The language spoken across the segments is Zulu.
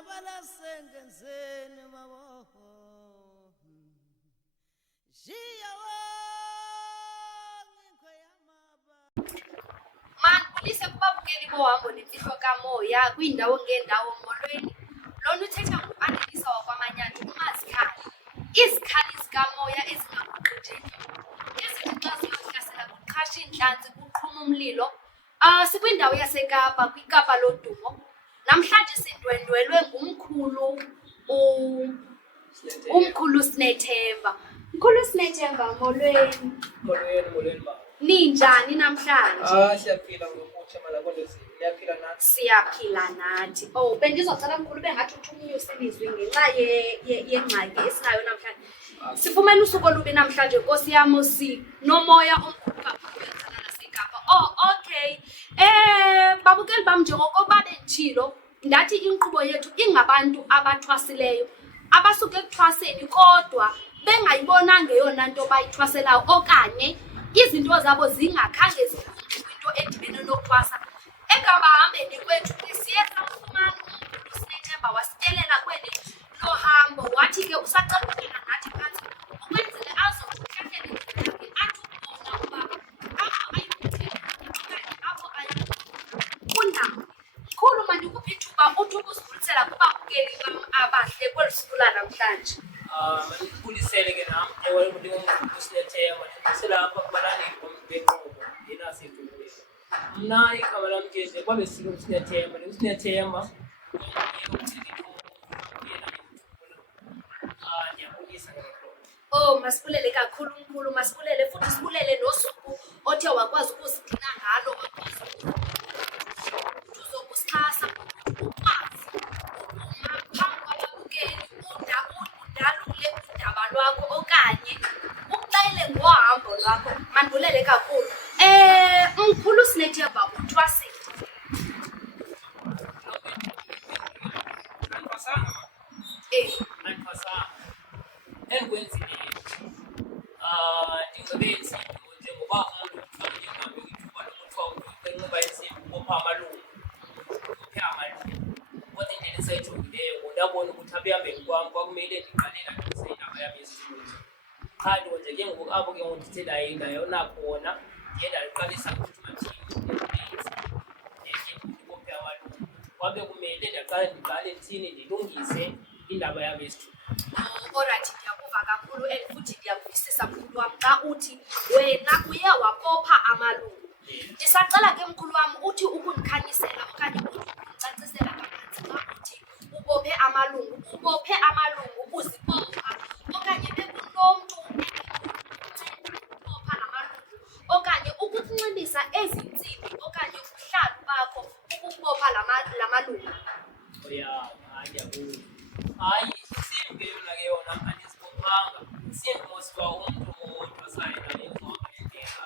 ngabala sengenzeni mabo Man, kulise kubabukeli bohambo nemfihlo kamoya kwiindawo ngeendawo molweni. Lona uthetha ngu-Annelisa wakwaManyati uMazikhali. Izikhali zikamoya ezingaguqujeki ezithi xa ziyohlasela kuqhasha iintlanzi kuqhuma umlilo. Sikwindawo yaseKapa, kwiKapa lodumo. Namhlanje sidwendwelwe ngumkhulu Sinethemba. Mkhulu Sinethemba, molweni. Molweni ba. Ninjani namhlanje? Siyaphila ngokuthi mala kodwa siyaphila nathi. Siyaphila nathi. Oh, bendizocela mkhulu bengathi uthumunyuse ilizwi ngenxa yengxaki esinayo namhlanje. Sifumene usuku olubi namhlanje Nkosi yam nomoya omkhulu kakhulu wenzana naseKapa. Oh, okay. Babukeli bam njengokuba benditshilo, ndathi inkqubo yethu ingabantu abathwasileyo abasuke ekuthwaseni kodwa bengayibonanga eyona nto bayithwaselayo okanye izinto zabo zingakhange kwinto edibene nokuthwasa. Ekabahambeni kwethu siye samfumana umkhulu Sinethemba wasitelela kweli lo hambo wathi ke usacela ukungena nathi phantsi ukwenzele azokuthathela indlela yakhe athi ukubona uba apho ayikuthenga okanye apho ayikunda. Mkhulu mandikuphi ithuba uthi ukuzibulisela kubabukeli bam abahle kweli suku lanamhlanje. Mandikubulisele ke nam ewe ndingumkhulu Sinethemba ndiselapha kubalandeli benkqubo yenasethu. Mna igama lam ke kwabe silo Sinethemba, Sinethemba. Ndiyabulisa ngelo. Oh, masibulele kakhulu mkhulu, masibulele futhi sibulele nosuku othe wakwazi ukuzigcina ngalo wakwazi uzokusixhasa ukwazi ukuma phambi kwababukeli udalule udaba lwakho okanye uxele ngohambo lwakho. Mandibulele kakhulu. Mkhulu Sinethemba uthwasile. Enkwenzile ndingabenzi njengoba umuntu kufanele ngihambe ithuba lokuthiwa enxiba insimbi ubopha amalungu kodwa indlela esayijongileyo ndabona ukuthi apha ehambeni kwam kwakumele ndiqalela ndiseyindaba yam yesithunzi. Qha nje ke ngoku apho ke ngoku ndithe ndayona khona ndiye ndaliqalisa ukuthi ndibophe amalungu kwabe kumele ndiqale ndithini ndilungise indaba yam yesithunzi. Alright, ndiyakuva kakhulu and futhi ndiyakuvisisa mkhulu wam xa uthi wena uye wabopha amalungu. Ndisacela ke mkhulu wam uthi ukundikhanyisela okanye uthi ukundicacisela kabanzi xa uthi ubophe amalungu uzibopha okanye bekunomntu ukubopha amalungu okanye ukukunxibisa ezi ntsimbi okanye ubuhlalu bakho ukubopha la malungu. Ndiyabuza. Hayi, isimbi yona ke yona andizibophanga. Isimbi mosiba umuntu othwasayo naye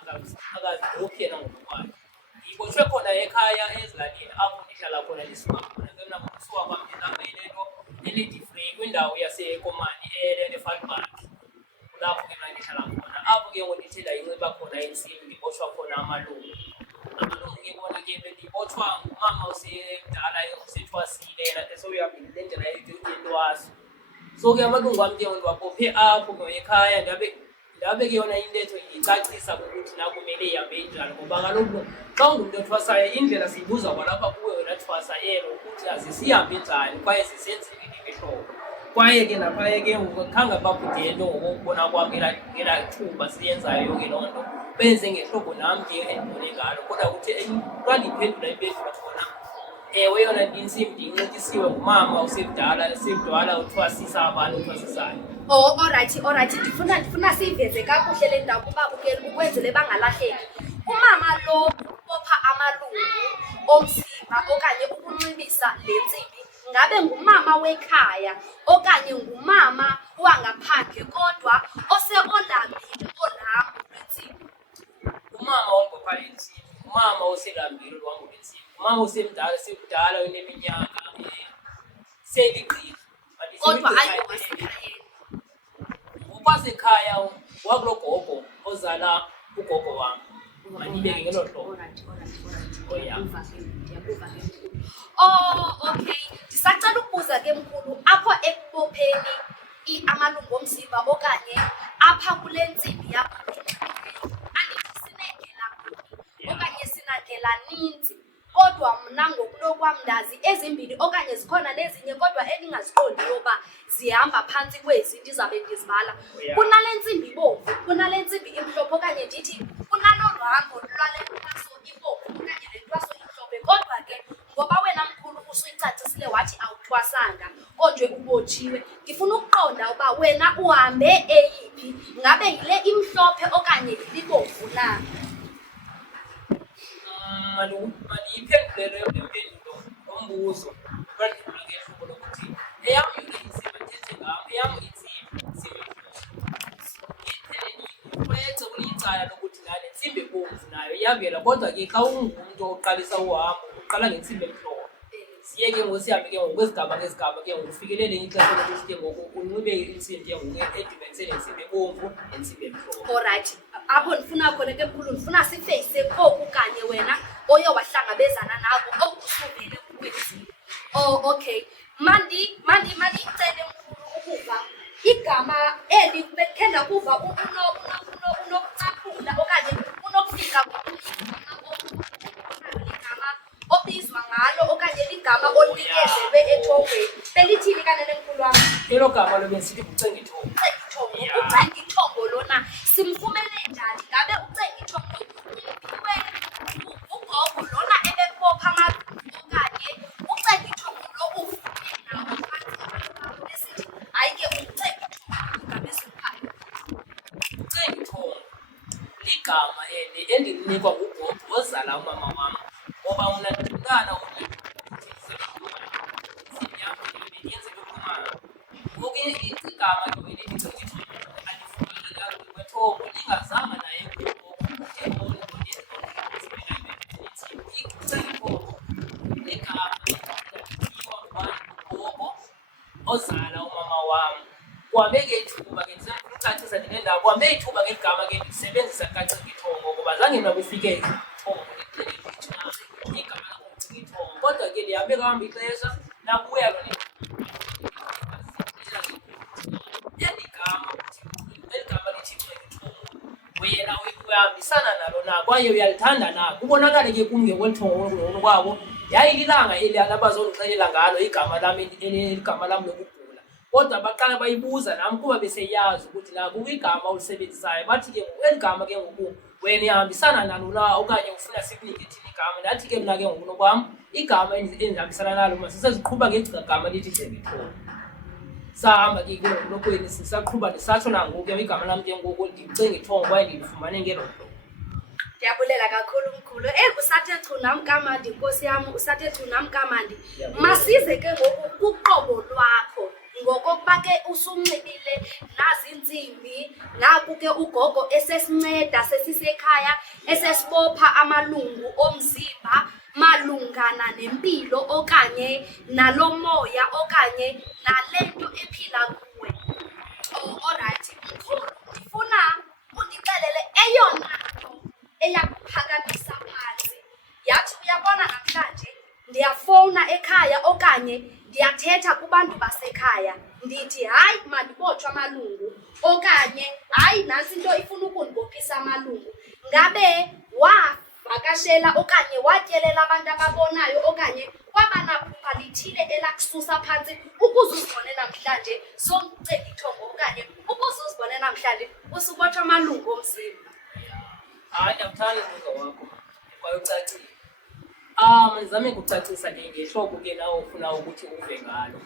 akazibophi yena ngokwakhe. Ndibotshwe khona ekhaya ezilalini apho ndihlala khona ndisuka khona. Ke mna ngokusuka kwam ndilapha ilento eLady kwindawo yaseKomani eFalpark. Kulapho ke mna ndihlala khona. Apho ke ngoku ndithe ndayinxiba khona intsimbi ndibotshwa khona amalungu. Amalungu ke bona ke bendibotshwa ngumama osemdala osethwasile yena esoyihambile le ndlela yentwaso. So ke amalungu am ke ndiwabophe apho ekhaya ndabe ke yona intetho indicacisa ukuthi nakumele ihambe injani ngoba kaloku xa ungumntu othwasayo indlela siyibuza kwalapha kuwe wena thwasa yena ukuthi azisihambe njani kwaye zisenzile imihlobo. Kwaye ke naphaya ke ngoku khange babudele nto ngokubona kwam ngelaa thuba siyenzayo yonke loo nto benze ngehlobo nam ke endibone ngalo kodwa kuthi xa ndiphendula impendulo khona ewe yona intsimbi ndiyinxityisiwe ngumama osemdala uthwasisa abantu othwasisayo. Oh, alright. Ndifuna siyiveze kakuhle le ndawo kubabukeli ukwenzele bangalahleki. Umama lo ubopha amalungu omzimba okanye ukunxibisa le ntsimbi ngabe ngumama wekhaya okanye ngumama wangaphandle kodwa olambile olambo lwentsimbi. Umama ongopha intsimbi, umama oselambile olwango lwentsimbi, umama osemdala sekudala oneminyaka seligqirha. Kodwa ayiwasekhayeni. Ngokwasekhaya wakulo gogo ozala ugogo wam. Mandibeke ngelo hlobo. Oh, okay. Ndisacela ukubuza ke ekuphuleni amalungu omzimba okanye apha kule ntsimbi yakho andithi sinengela okanye sinangela ninzi. Kodwa mna ngokunokwam ndazi ezimbini okanye zikhona nezinye kodwa endingaziqondiyo uba zihamba phantsi kwezi ndizawube ndizibala. Kunale ntsimbi ibomvu, kunale ntsimbi imhlophe okanye ndithi kunalo hambo lwale ntwaso ibomvu okanye le ntwaso imhlophe. Kodwa ke ngoba wena mkhulu usuyicacisile wathi awuthwasanga konje ubotshiwe, ndifuna ukuqonda uba wena uhambe eyiphi, ngabe yile imhlophe okanye yile ibomvu na? Maliyiphendulele impendulo nombuzo kwandima ngehlobo lokuthi eyam yona inzima thethe ngam, eyam inzima ipretse kuliyicala lokuthi nale ntsimbi ebomvu nayo iyavela. Kodwa ke xa ungumntu oqalisa uhambo uqala ngentsimbi emhlophe, siye ke ngoku sihambe ke ngoku kwezigaba ngezigaba ke ngoku ufikelele ixesha lokuthi ke ngoku unxibe intsimbi ke ngoku edibanise nentsimbi ebomvu nentsimbi emhlophe. Alright, apho ndifuna khona ke mkhulu ndifuna sifeyise koku kanye wena oye wahlangabezana nako okusuvele ukwenzile. Oh, okay. Mandicele mkhulu ukuva igama eli bekhe ndakuva unokucaphula okanye unokufika igama obizwa ngalo okanye ligama olinikezele ethongweni. Belithini kanene mkhulu wam? Elo gama lo benisithi nguCengithongo. uCengithongo lona simfumene njani? Ngabe uCengithongo uphiwe ugogo lona ebebopha amalungu okanye uCengithongo lo ufunde nawo phansi esithi hayi ke uCengithongo ngabe simphayo? uCengithongo ligama endilinikwa ngugogo ozala umama wam, ngoba una ndimntana ngoku igama lo elithi Cengithongo andifumane kwethongo lingazanga naye kugogo uCengithongo ligama elithiwa ngugogo ozala umama wam. Kuhambe ke ithuba ke ndisacacisa ndile ndawo, kuhambe ithuba ngeli gama ke ndisebenzisa kaCengithongo ngoba zange nakufike ithongo igama lakuCengithongo. Kodwa ke ndihambe kuhamba ixesha nakuya lona eli gama lithi Cengithongo wena uyahambisana nalo na kwaye uyalithanda na. Kubonakale ke kum ngekwelithongo kwabo yayililanga eliya abazondixelela ngalo igama lam igama lam lokugula. Kodwa baqala bayibuza nam kuba beseyazi ukuthi naku igama olisebenzisayo bathi ke ngoku eli gama ke ngoku wena ihambisana nalo na okanye ufuna sikunike thini igama. Ndathi ke mna ke ngoku nokwam igama endihambisana nalo masiseziqhuba ngegama lithi Cengithongo. Sahamba ke ngoku lokweni sisaqhuba ndisatsho nangoku ke igama lam ke ngoku ndiCengithongo kwaye ndilifumane ngelo hlobo. Ndiyabulela kakhulu mkhulu. Usathe chu nam kamandi nkosi yam, usathe chu nam kamandi. Masize ke ngoku kuqobo lwakho ngokokuba ke usunxibile nazi intsimbi, naku ke ugogo esesinceda sesisekhaya esesibopha amalungu omzimba malungana nempilo okanye nalo moya okanye nale nto ephila kuwe. Oh, alright mkhulu, ndifuna undixelele eyona nto eyakuphakamisa phansi yathi uyabona namhlanje ndiyafowuna ekhaya okanye ndiyathetha kubantu basekhaya ndithi hayi mandibotshwe amalungu okanye hayi nantsi into ifuna ukundibophisa amalungu. Ngabe wavakashela okanye watyelela abantu ababonayo okanye wabanaphupha lithile elakususa phantsi ukuze uzibone namhlanje soCengithongo okanye ukuze uzibone namhlanje usubotshwa amalungu omzimba? Hayi, ndiyakuthanda umbuzo wakho kwaye ucacile. Mandizame kucacisa ke ngehlobo ke nawe ufuna ukuthi uve ngalo.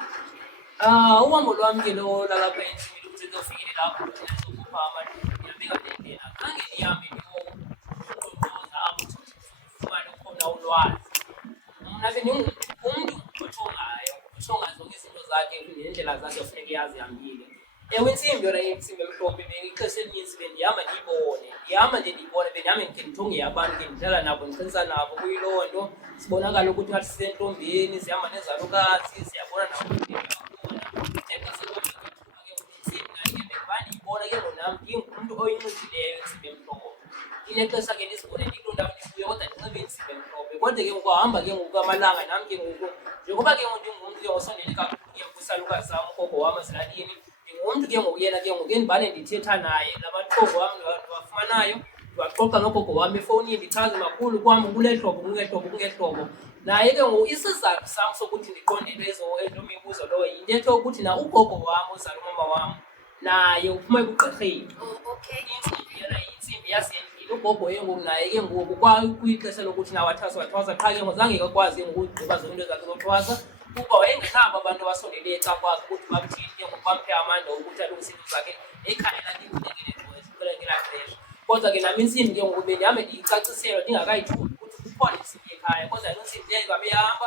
Uhambo lwam ke lo lalapha entsimini ukuthi ndizofikelela apho ndizokupha amalungu ndihambe ngale ndlela khange ndihambe ndiyoqoqoza apho ndifumane khona ulwazi. Mna bendingumntu othongayo zonke izinto zakhe nendlela zakhe kufuneka yazihambile. Ewe intsimbi yona intsimbi emhlophe ixesha elininzi bendihamba ndiyibone bendihambe ndikhe ndithonge abantu ke ndihlala nabo ndiqinisa nabo kuyiloo nto sibonakala ukuthi ngathi sisentombeni sihamba nezalukazi siyabona nabo ndiyibona ke ngonam ndingumntu oyinxibileyo intsimbi emhlophe. Inexesha ke ndizibone ndikuloo ndawo ndibuye kodwa ndinxibe intsimbi emhlophe kodwa ke ngoku ahamba ke ngoku amalanga nam ke ngoku njengoba ke ngoku ndingumntu ke ngosondele kakhulu ke kusalukazi sam ugogo wam ezilalini ndingumntu ke ngoku yena ke ngoku endibane ndithetha naye nabathongo wam ndiwafumanayo ndiwaxoxa nogogo wam efowunini ndichaze makhulu kwam kule hlobo naye ke ngoku isizathu sam sokuthi ndiqondelwe ezo mibuzo lowo yintetho yokuthi na ugogo wam ozala umama wam naye uphuma ebugqirheni. Intsimbi yena yintsimbi yasendlini ugogo ke ngoku naye ke ngoku kwixesha lokuthi nawathwasa qha ke ngoku zange kakwazi ke ngoku ukugqiba zonke into zakhe zothwasa kuba wayengenabo abantu abasondele eca kwakhe ukuthi bakuthini ke ngoku bamphe amandla okuthi alungise into zakhe ekhaya lalibulekele ngelaa xesha. Kodwa ke nam intsimbi ke ngoku bendihambe ndiyicaciselwa ndingakayithuki ukuthi kukhona intsimbi ekhaya kodwa loo ntsimbi leyo ngabe ihamba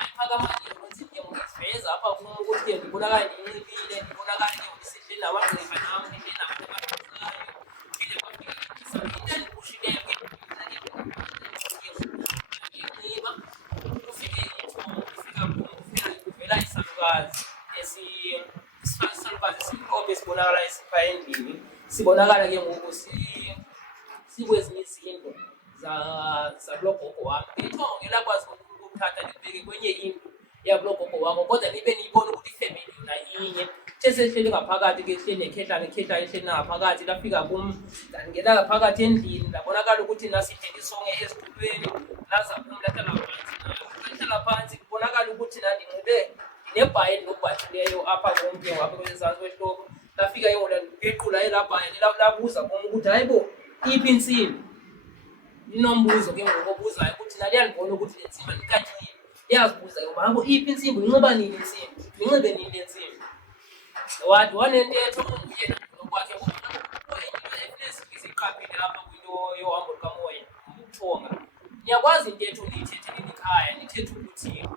ayiphakamanye loo ntsimbi ke ngoku iveza apha kum ukuthi ke ndibonakale ndinxibile ndibonakale ke ngoku ndisidle namagqirha nam ndidle nabantu abaxhosayo phinde kwafika into endibushileyo ke ndinxiba kufike ithongo kuvela isalukazi isalukazi esimhlophe esibonakala esipha endlini sibonakala ke ngoku sikwezinye izinto zakulo gogo wam. Ithongo ngelakwazi ukuthatha ndibeke kwenye indlu yakulo gogo wam kodwa nibe niyibona ukuthi ifemeli yona inye sehleli ngaphakathi ke hleli nekhehlane ehleli nangaphakathi lafika kum ndangena ngaphakathi endlini ndabonakala ukuthi nasithele isonge esitulweni laza kum lahlala phantsi kubonakala ukuthi ndandinxibe ndinebhayi endinobhathileyo apha kum ke ngapha kwezantsi kwehloko lafika ke ngoku ngequla elaa bhayi labuza kum ukuthi hayi bo iphi intsimbi inombuzo ke ngoku obuzayo ukuthi naliyandibona ukuthi le ntsimbi andikatyiwe iyazibuza ke ngoba habo iphi intsimbi inxiba nini intsimbi inxibe nini le ntsimbi wathi wanentetho nguyena nokwakhe siqaphile apha kwinto yohambo lukamoya ukuthonga niyakwazi intetho niyithethe nikhaya nithethe ukuthi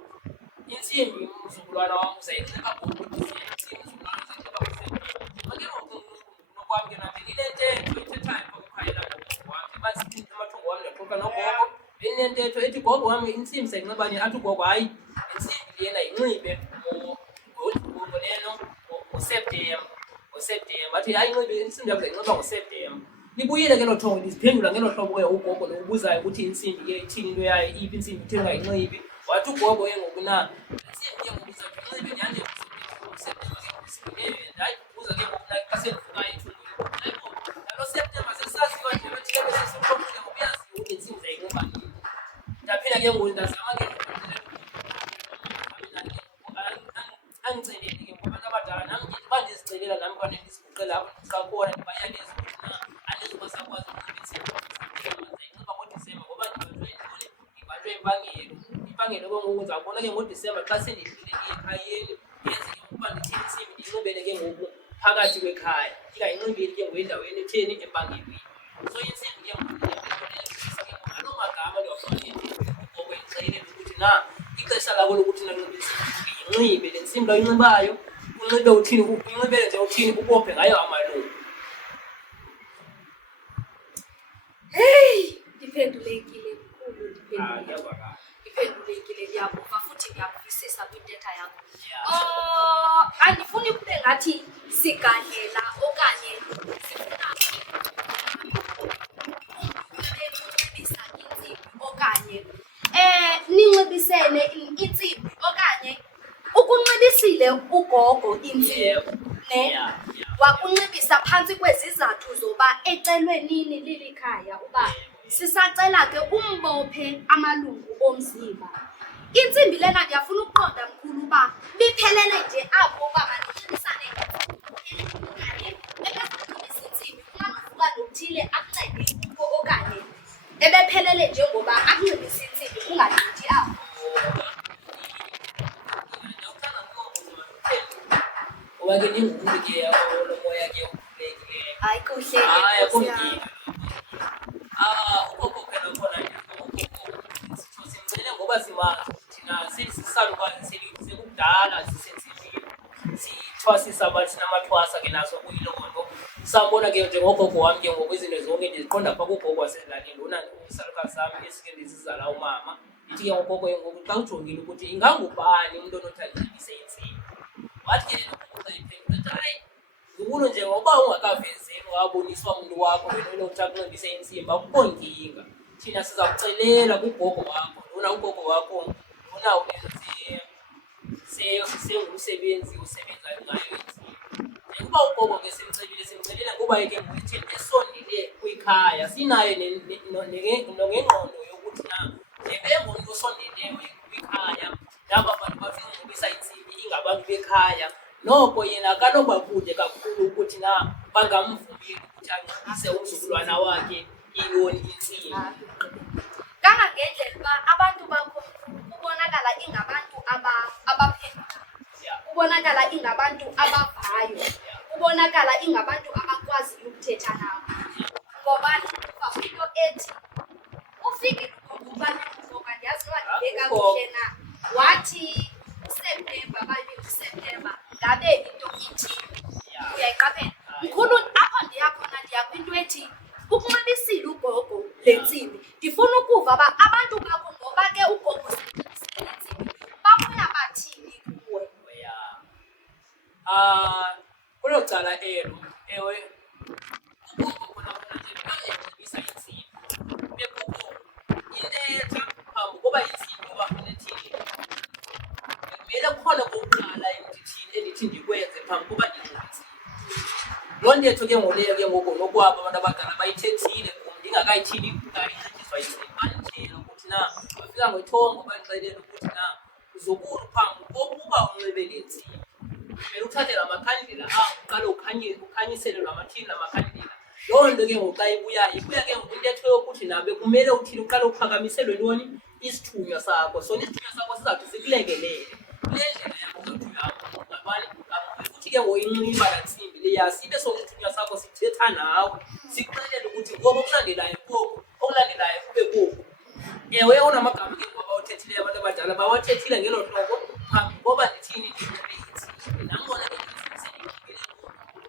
intsimbi umzukulwana wam uzayinxiba ngokuthi intsimbi umzukulwana uzayinxiba nokwam ke nabelile ntetho ithethayo kwakukhaya lagogo wam ebasithi amathongo wam ndaxoxa nogogo benentetho ethi gogo wam intsimbi sayinxiba nini athi ugogo hayi intsimbi lena yinxibe leno ngoseptemba athi hayi inxibe intsimbi yakho zayinxiba ngoseptemba. Libuyile ke lo thongo liziphendula ngelo hlobo ke ugogo nokubuzayo ukuthi intsimbi ke ithini into yayo iphi intsimbi itheni ungayinxibi wathi ugogo ke ngoku na intsimbi ke ngoku izawunxibe nyanje ngoseptemba ke ngosileyo hayi ubuza ke ngoku naxasendivukayo ethungile nalo septemba sesaziwa nje lothile sesiqoqile ngokuyaziwa ukuthi intsimbi zayinxiba nini. Ndaphila ke ngoku ndazama ke andicelele ke ngobantu abadala nam ndiba ndizicelela nam kwanto ndiziguqela apho ndiqakhona ndibayaleza ukuthi na andizubasakwazi ukuyinxiba ngoDisemba ngoba ndibanjwe impangelo ke ngoku ndizawubona ke ngoDisemba xa sendidlule ekhayeni yenze ke ngokuba ndithini intsimbi ndiyinxibele ke ngoku phakathi kwekhaya ndingayinxibeli ke ngoku endaweni etheni empangelweni. So intsimbi ke ngoku ngaloo magama ndiwafumane ugogo endixelele ukuthi na ixesha lakho lokuthi nanxibe intsimbi le ntsimbi oyinxibayo unxibe uthini unxibele nje uthini ubophe ngayo amalungu. Heyi ndiphendulekile mkhulu ndiphendulekile ndiyabuva futhi ndiyakuvisisa kwintetha yakho. Andifuni kube ngathi sigadlela okanye sifuna unxibisa intsimbi okanye ninxibisene intsimbi okanye ukunxibisile ugogo intsimbi ne wakunxibisa phantsi kwezizathu zoba ecelwe nini lilikhaya uba sisacela ke umbophe amalungu omzimba. Intsimbi lena ndiyafuna ukuqonda mkhulu uba liphelele nje apho uba mandinxibisane okanye ebezinxibisa intsimbi kungavuka nokuthile akuncede kuko okanye ebephelele nje ngoba akunxibisa intsimbi kungagqithi apho. Ngoba ke ndingumntu ke lomoya ke ukhululekileyo. Hayi kuhle hayi akunginga ugogo phela khona simncele ngoba simazi thina sesisalukazi sekudala sisentsimini sithwasisa abathi namathwasa ke naso kuyilonto sabona ke njengogogo wam ke ngoku izinto zonke ndiziqonda phaa kugogo wasezilalini lona isalukazi sam esike ndizizala umama ndithi ke ngogogo ke ngoku xa ujongile ukuthi ingangubani umntu onothi anxibise intsimbi wathi ke hayi ngulo nje ngoba ungakavezeli ungaboniswa umntu wakho wena ukuthi akunxibise intsimbi akukho nkinga thina siza kucelela kugogo wakho lona ugogo wakho lona ubenza sengumsebenzi usebenzayo ngayo ukuba ugogo ke simcelela ngoba yeke ngokuthi esondele kwikhaya sinayo nengqondo yokuthi na ngebengomuntu osondeleyo kwikhaya laba bantu bafisa insimbi ingabantu bekhaya noko yena kanoba kude kakhulu ukuthi na bangamvumeli ukuthi anqobise umzukulwana wakhe iyoni insimbi. Kangangendlela uba abantu bakho kubonakala ingabantu abaphendula, kubonakala ingabantu abavayo, kubonakala ingabantu abakwaziyo ukuthetha nabo. Ngoba into ethi ufike ukubana ngoba ndiyazi wadibeka kuhle na wathi uSeptember uSeptember ngabe into ithini uyayiqaphela mkhulu apho ndiyakhona ndiyakwinto ethi ukunxibisile ugogo lentsimbi ndifuna ukuva uba abantu bakho ngoba ke ugogo lentsimbi babuya bathini kuwe. Kwelo cala elo ewe ugogo khona nje bayayibisa insimbi bekukho intetha phambi koba insimbi oba kunethile kumele khona kokuqala endithi ndikwenze phambi koba ndinxibise. Loo ntetho ke ngoleyo ke ngoku nokwabo abantu abadala bayithethile kum ndingakayithini kayithethiswa insimbi banditshela ukuthi na bafika ngethongo bandixelela ukuthi na uzokulu phambi kokuba unxibe le nsimbi kumele uthathe la makhandlela uqale ukhanyisele lwamathini namakhandlela. Loo nto ke ngoku xa ibuya ke ngoku intetho yokuthi nabe kumele uthini uqale uphakamiselwe ntoni isithunywa sakho sona isithunywa sakho sizawuthi sikulekelele kule ndlela yakho yakho ngabani ukuthi ke ngoyinxiba la ntsimbi leya sibe sona isithunywa sakho sithetha nawe sikuxelele ukuthi ngoku okulandelayo koku okulandelayo kube koku. Ewe unamagama ke ngoba uthethileyo abantu abadala bawathethile ngelo hlobo phambi ngoba ndithini nangona ke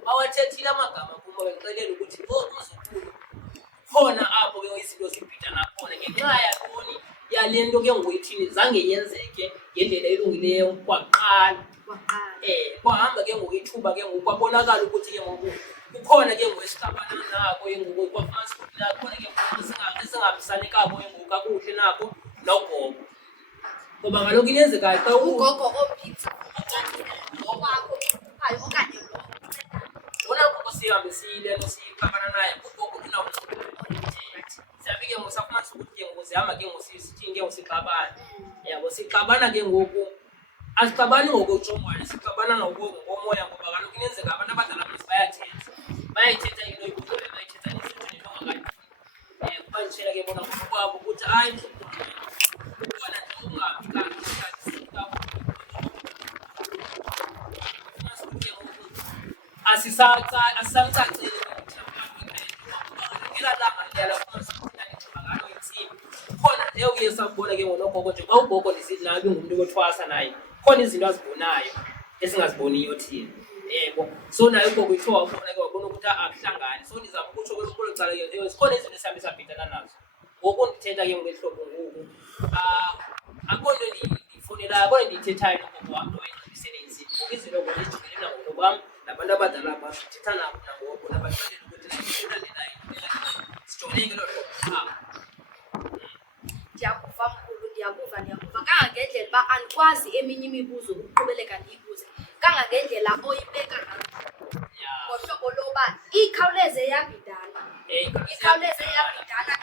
bawathethile amagama kuma bexelela ukuthi uzukulu khona apho ke izinto zibhida nakhona ngenxa yantoni yale nto ke ngoyithini zange yenzeke ngendlela elungileyo kwaqala kwahamba ke ngokwithuba ke ngoku kwabonakala ukuthi ke ngoku kukhona ke ngokwesihlabana nako ke ngoku kwafansi ukuthi khona ke ngoku singahambisani kabo ke ngoku kakuhle nako nogogo ngoba kaloku inenzekayo xa ugogo ophithi ngokwakho hayi okanye lona ugogo sihambisile nosixabana naye ugogo unawo siyafike ngosafumanisa ukuthi ke ngoku sihamba ke ngosisithi ke ngosixabana yabo sixabana ke ngoku asixabani ngokujongwana sixabana ngomoya ngoba kaloku inenzeka abantu abadala bayayithetha into ibuzole bayithetha nesithi nto ngakathi kubandishela ke bona ngokwabo ukuthi hayi ukubona nje ungahambi asisamcacile ngela langa ndiyala ngalo insimbi khona nje uye sakubona ke ngonogogo nje xa ugogo ndisinabi ngumntu kothwasa naye khona izinto azibonayo esingaziboniyo thina yebo so naye ugogo ithiwa ubona ke wabona ukuthi akuhlangani so ndizama ukutsho kwelo cala ke sikhona izinto esihambe sabhidana nazo ngoku ndithetha ke ngehlobo ngoku akho nto ndiyifunelayo kodwa ndiyithethayo nogogo wam nto wayengxibisele insimbi ngoku izinto ngoku ndizijikelena ngono kwam nabantu abadala bathetha nabo nangoku nabaxelela ukuthi ulandelayo sijongene ngelo hlobo ndiyakuva mkhulu ndiyakuva kangangendlela uba andikwazi eminye imibuzo ukuqhubeleka ndiyibuze kangangendlela oyibeka ngayo ngohlobo loba ikhawuleze yabhidana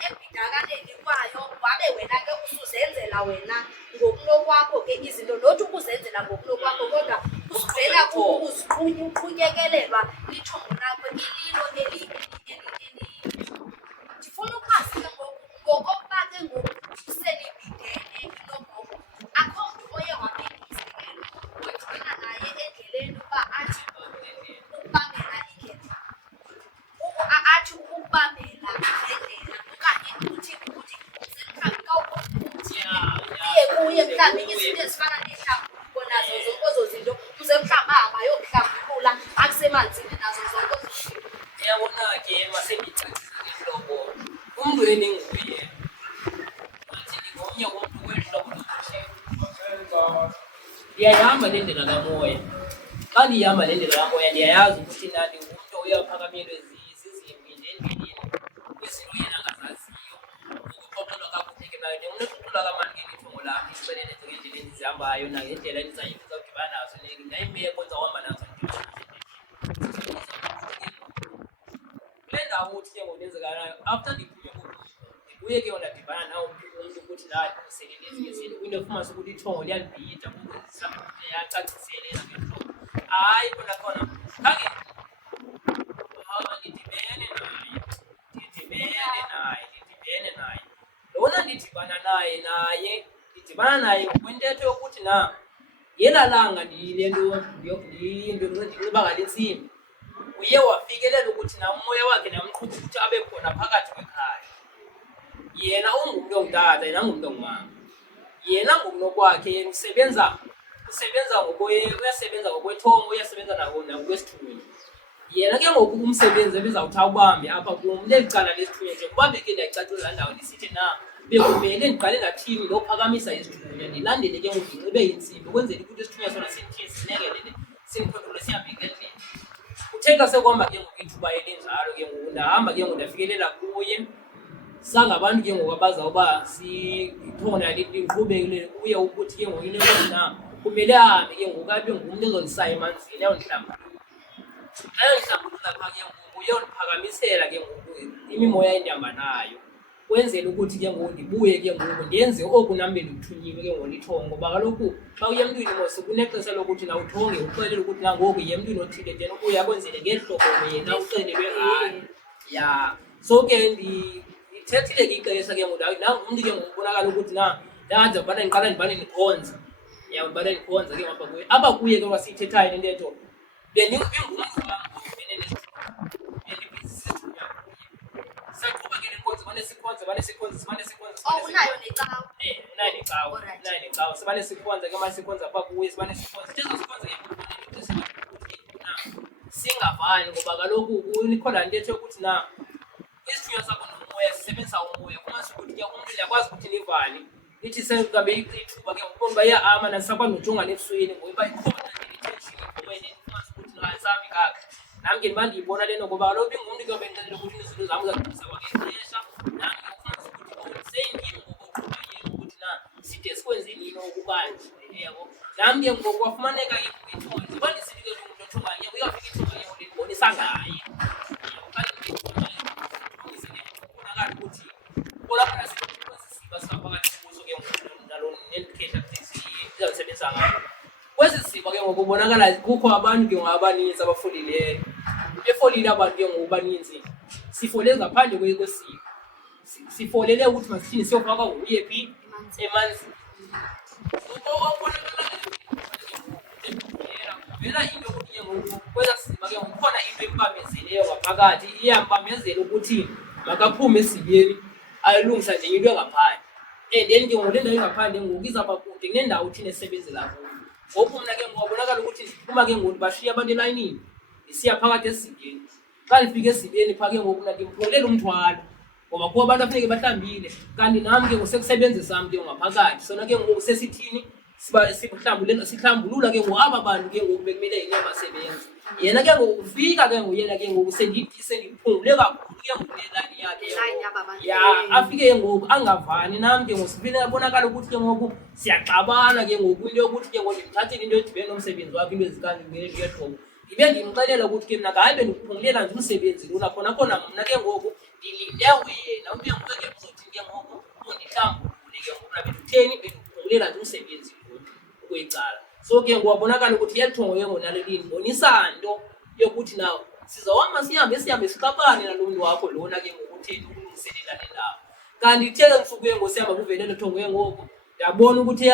ebhidakaleni kwayo wabe wena ke usuzenzela wena ngokunokwakho ke izinto nothi ukuzenzela ngokunokwakho kodwa usivela uqhunyekelelwa lithongo lakho ililo ndifuna ukwazi ke ngokokuba ke ngoku uselibhidene nogogo akho mntu oye wabhekisela wegcina naye endleleni uba athi ukubambela indlela athi ukubambela ngendlela okanye uthi mhlawumbi kawukuthi kuye mhlawumbi izinto ezifana neehlamba nazo zonke ezo zinto uze mhlawumbi ahamba yokuhlambulula akusemanzini nazo zonke ezo zinto. Uyabona ke masengicacisa ngehlobo umntu endinguye athi ndingomnye umntu kwehlobo lokuthi ndiyayihamba le ndlela kamoya. Xa ndihamba le ndlela kamoya ndiyayazi ukuthi nandi ngumntu oyaphakamelwe zizimbi endleleni kwizinto yena angazaziyo abantu ke ngithongo lapho isibelele ngendlela endizihambayo nangendlela endizawudibana nazo nayimeko endizawuhamba nazo kule ndawo uthi ke ngoku ndenzekanayo after ndiphume ndibuye ke ndadibana nawo umntu ukuthi naselendezingezinto kwinto efumanisa ukuthi ithongo liyalibhida yacaciselela ngehlobo hayi kona khona khange ndidibene naye lona ndidibana naye kwintetho yokuthi na yelalanga ndiyile nto ndinxiba ngale ntsimbi uye wafikelela ukuthi na umoya wakhe namqhuba ukuthi abe khona phakathi kwekhaya yena ungumntu ongutata yena ngumntu ongumama yena ngokunokwakhe yena uyasebenza ngokwethongo uyasebenza nangokwesithunywa yena ke ngoku umsebenzi ebizawuthi awubambe apha kum leli cala lesithunywa njengoba beke ndiyayicacisa ndawo ndisithi na bekumele ndiqale ngathini lokuphakamisa isithunywa ndilandele ke ngoku ndinxibe intsimbi ukwenzela ukuthi isithunywa sona sinithini sinekelele simphethule sihambe ngendlela kuthe xa sekuhamba ke ngoku ithuba elinjalo ke ngoku ndahamba ke ngoku ndafikelela kuye sangabantu ke ngoku abazawuba sithona liqhubekele kuye ukuthi ke ngoku into yokuthi na kumele ahambe ke ngoku abe ngumntu ezondisaya emanzini ayondihlambulula phaa ke ngoku uyondiphakamisela ke ngoku imimoya endihamba nayo kwenzela ukuthi ke ngoku ndibuye ke ngoku ndenze oku nam bendikuthunyiwe ke ngoku lithongo ngoba kaloku xa uye emntwini mos kunexesha lokuthi na uthonge uxelele ukuthi nangoku ye emntwini othile then ubuye akwenzele ngehlobo yena uxelelwe ngayo ya so ke ndithethile ke ixesha ke ngoku nangumntu ke ngoku ubonakala ukuthi na ndanza ubana ndiqala ndibane ndikhonza ndibane ndikhonza ke ngapha kuye apha kuye ke wasiyithethayo le ntetho bendingumntu wam saqhuba ke lenkonzo unayo necawa unayo necawa sibane sikhonza ke masikhonza apha kuye sibane sikhonza sikhonza ke singavani ngoba kaloku ikhona ntetho yokuthi na isithunywa sakho nomoya sisebenzisa umoya kumanisa ukuthi ke umntu uyakwazi ukuthi nivane lithi sengabe ithuba ke ngoku uba iyahamba nasisakwazi nojongana ebusweni ngoba ikhona intention kumanisa ukuthi hayisambi kakhe nam ke ndiba ndiyibona le nto ngoba kaloku ingumntu ke bendixelela ukuthi izinto zam uzazisa kwangexesha nam ke ufumanisa ukuthi seyindini ngokoqhuba yena ukuthi na side sikwenze nini okukanje yabo nam ke ngoku kwafumaneka ithonga ndiba ndisithi ke umntu othungayo uyafika ithonga ke ndibonisa ngaye okanye ukuthi kulapha nasisiba singaphakathi kuso ke ngoku nalo nendikhetha izawusebenzisa ngayo kwezi siba ke ngoku kubonakala kukho abantu ke ngoku abaninzi abafolileyo efolile abantu ke ngoku baninzi sifole ngaphandle kwesiko sifolele ukuthi masithini siyofaka nguye phi emanzini vela into yokuthi ke ngoku kweza siba ke ngoku khona into empamezeleyo ngaphakathi iyampamezela ukuthi makaphume esibeni ayilungisa nje into engaphandle and then ke ngoku le ndawo engaphandle ngoku izawuba kude kunendawo thina esisebenzela kuyo ngoku mna ke ngoku wabonakala ukuthi ndiphuma ke ngoku ndibashiya abantu elayinini ndisiya phakathi esibeni xa ndifika esibeni phaa ke ngoku mna ndimphungulela umthwalo ngoba kuwo abantu afuneke bahlambile kanti nam ke ngoku sekusebenzisa am ke ngaphakathi sona ke ngoku sesithini sihlambulula ke ngoku aba bantu ke ngoku bekumele yena basebenzi yena ke ngoku ufika ke ngoku yena ke ngoku sendiphungule kakhulu ke ngoku nelayini yakhe ya afike ke ngoku angavani nam ke ngoku sifile abonakala ukuthi ke ngoku siyaxabana ke ngoku into yokuthi ke ngoku ndimthathile into edibene nomsebenzi wakhe into ezikangengehlobo ndibe ndimxelela ukuthi ke mna hayi bendikuphungulela nje umsebenzi lula khona khona mna ke ngoku ndilinde wena ube nguwe ke uzothini ke ngoku undihlambulule ke ngoku bendikutheni bendikuphungulela nje umsebenzi kwecala so ke ngwabonakala ukuthi yalithongo ke ngonalelini bonisa nto yokuthi nawo sizawuhamba sihambe sixabane nalo mntu wakho lona ke ngokutheni ukulungiselela le ndawo kanti theke nsuku ke ngosihamba kuvelele thongo ke ngoku ndabona ukuthi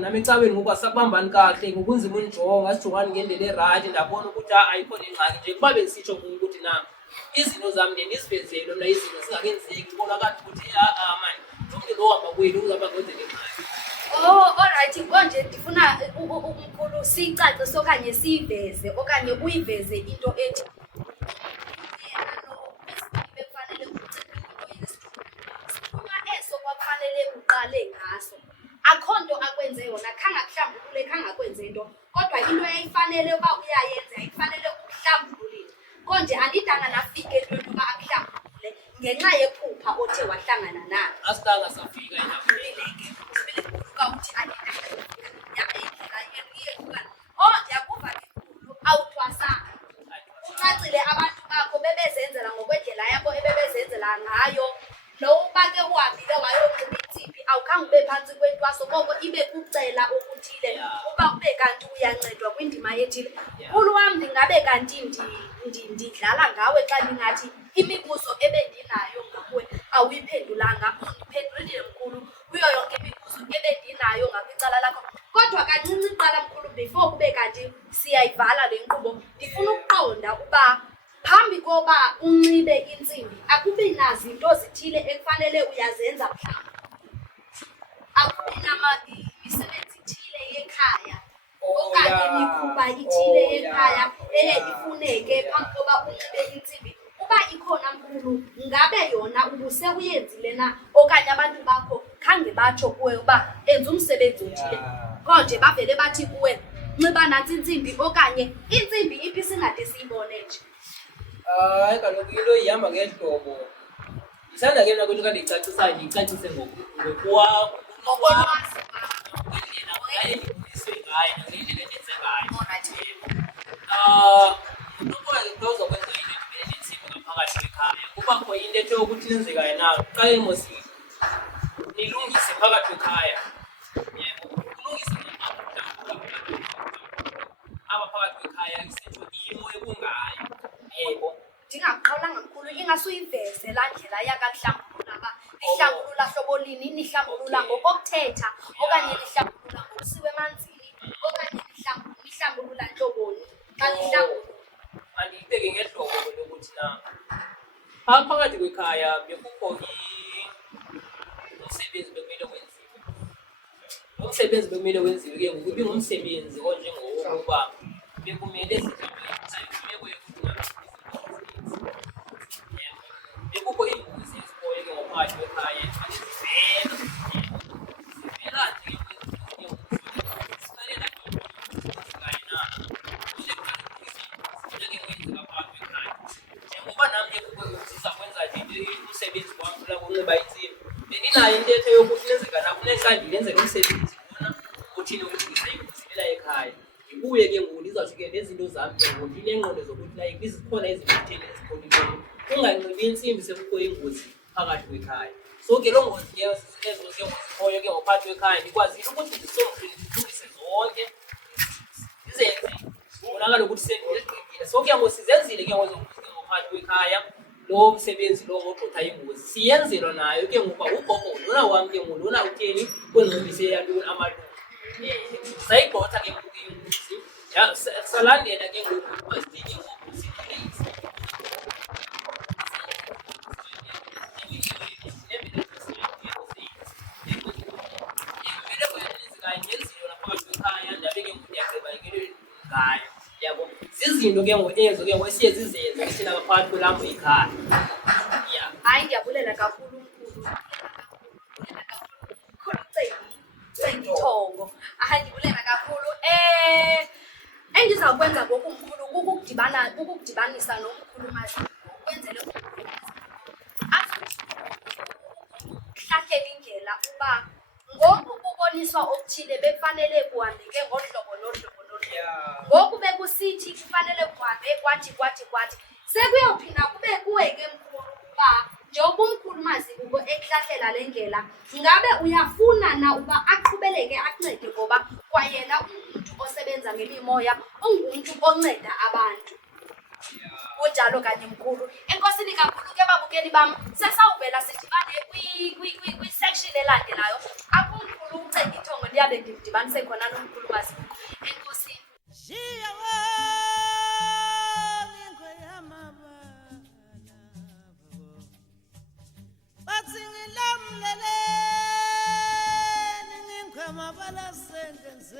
nami ecaweni ngoku asakubambani kahle ngokunzima undijonga asijongani ngendlela erayithi ndabona ukuthi ayikho nengxaki nje kuba besitsho ukuthi na izinto zam ndizibenzele mna izinto zingakenzeki kubonakala ukuthi mani nomntu lo hamba kweli uzawuba kwenzele ngxaki alright konje ndifuna umkhulu siyicacise okanye siyiveze okanye uyiveze into ethi bekufanele sithunywa eso kwakufanele uqale ngaso akho nto akwenze yona khangakuhlambulule khangakwenze nto kodwa into yayifanele uba uyayenza yayifanele ukuhlambululile konje andidanga nafika entweni yoba akuhlambulule ngenxa yephupha othe wahlangana nalo asitanga safika endaweni khangibe phansi kwentwaso koko ibe kucela okuthile uba kube kanti uyancedwa kwindima ethile. Mkhulu wam ndingabe kanti ndidlala ngawe xa ndingathi imibuzo ebendinayo ngakuwe awuyiphendulanga. Undiphendulile mkhulu kuyo yonke imibuzo ebendinayo ngakwicala lakho, kodwa kancinci kuqala mkhulu before kube kanti siyayivala le nkqubo ndifuna ukuqonda uba phambi koba unxibe intsimbi akubi nazinto zithile ekufanele uyazenza mhlawumbi, akubi imisebenzi ithile yekhaya okanye mikhuba ithile yekhaya eye ifuneke phambi koba unxibe intsimbi. Uba ikhona mkhulu ngabe yona ubuse uyenzile na okanye abantu bakho khange batsho kuwe uba enza umsebenzi othile konje bavele bathi kuwe nxiba nantsi intsimbi okanye intsimbi iphi singade siyibone nje? Hayi kaloku into ihamba ngehlobo. Isanda ke mna kwento kandiyicacisayo ndiyicacise ngokwakho ngendlela yaye ndifundiswe ngayo nangendlela endenze ngayo. Into uzokwenza into edibene nentsimbi ngaphakathi kwekhaya kubakho into ethe ukuthi nenzekayo na qale mos nilungise phakathi kwekhaya. Kulungise apha phakathi kwekhaya isentsho imo ekungayo. Yebo. Ndingaqhawulanga mkhulu ingasuyiveze laa ndlela yakakuhlambulula uba nihlambulula hlobo lini, nihlambulula ngokokuthetha okanye nihlambulula ngokusiwa emanzini okanye nihlambulula ntloboni xa nihlambulula. Andiyibeke ngehlobo lokuthi na phaa phakathi kwekhaya bekukho umsebenzi bekumele wenziwe. Lo msebenzi bekumele wenziwe ke ngoku ibingumsebenzi onjengowokuba bekumele imeko yokuthi bekukho iingozi ezikhoyo ke ngophakathi kwekhaya ezifane zivela nje sifalela njengoba nam ke siza kwenza nje umsebenzi wam la kunxiba intsimbi bendinayo intetho yokuthi nenzeka nakunenxandi ndenzeka umsebenzi khona uthini ukulungisa iingozi ekhaya. Ndibuye ke ngoku ndizawuthi ke nezinto zam ke ngoku ndinengqondo zokuthi like zikhona izinto ezithile ezikhonileyo unganxibi intsimbi sekukho ingozi phakathi kwekhaya. So ke loo ngozi ke ezo ke ngozikhoyo ke ngophakathi kwekhaya ndikwazile ukuthi ndilungise zonke ndizenze bonakala ukuthi sendizigqibile. So ke ngoku sizenzile ke ngophakathi kwekhaya lo msebenzi lo ngogxotha ingozi siyenzelwa nayo ke ngoku ugogo lona wam ke ngoku lona utheni kwengqondise yantoni amalungu sayigxotha ke ngoku ingozi salandela ke ngoku kwazidinye ngoku sikulise zizinto ke ngoku ezo ke ngoku esiye zizenze thina ngaphakathi kwelambo ikhaya. Hayi ndiyabulela kakhulu mkhulu, Cengithongo. Hayi ndibulela kakhulu. Endizawukwenza ngoku mkhulu kukukudibanisa nomkhulumazi ukwenzele ahlahlela indlela uba ngoku kuboniswa okuthile bekufanele kuhambeke ngohlobo nohlobo nohlobo. Ngoku bekusithi kufanele kuhambe kwathi sekuyawuphinda kube kuwe ke mkhulu uba njengoba umkhulumazi kuko ekuhlahlela le ndlela ngabe uyafuna na uba aqhubeleke akuncede ngoba kwayena ungumntu osebenza ngemimoya, ungumntu onceda abantu. Kunjalo kanye mkhulu. Enkosini kakhulu ke babukeli bam, sesawuvela sidibane kwi-section elandelayo apho umkhulu uCengithongo ndiyabe ndidibanise khona nomkhulumazi. Enkosini. Mabala sentence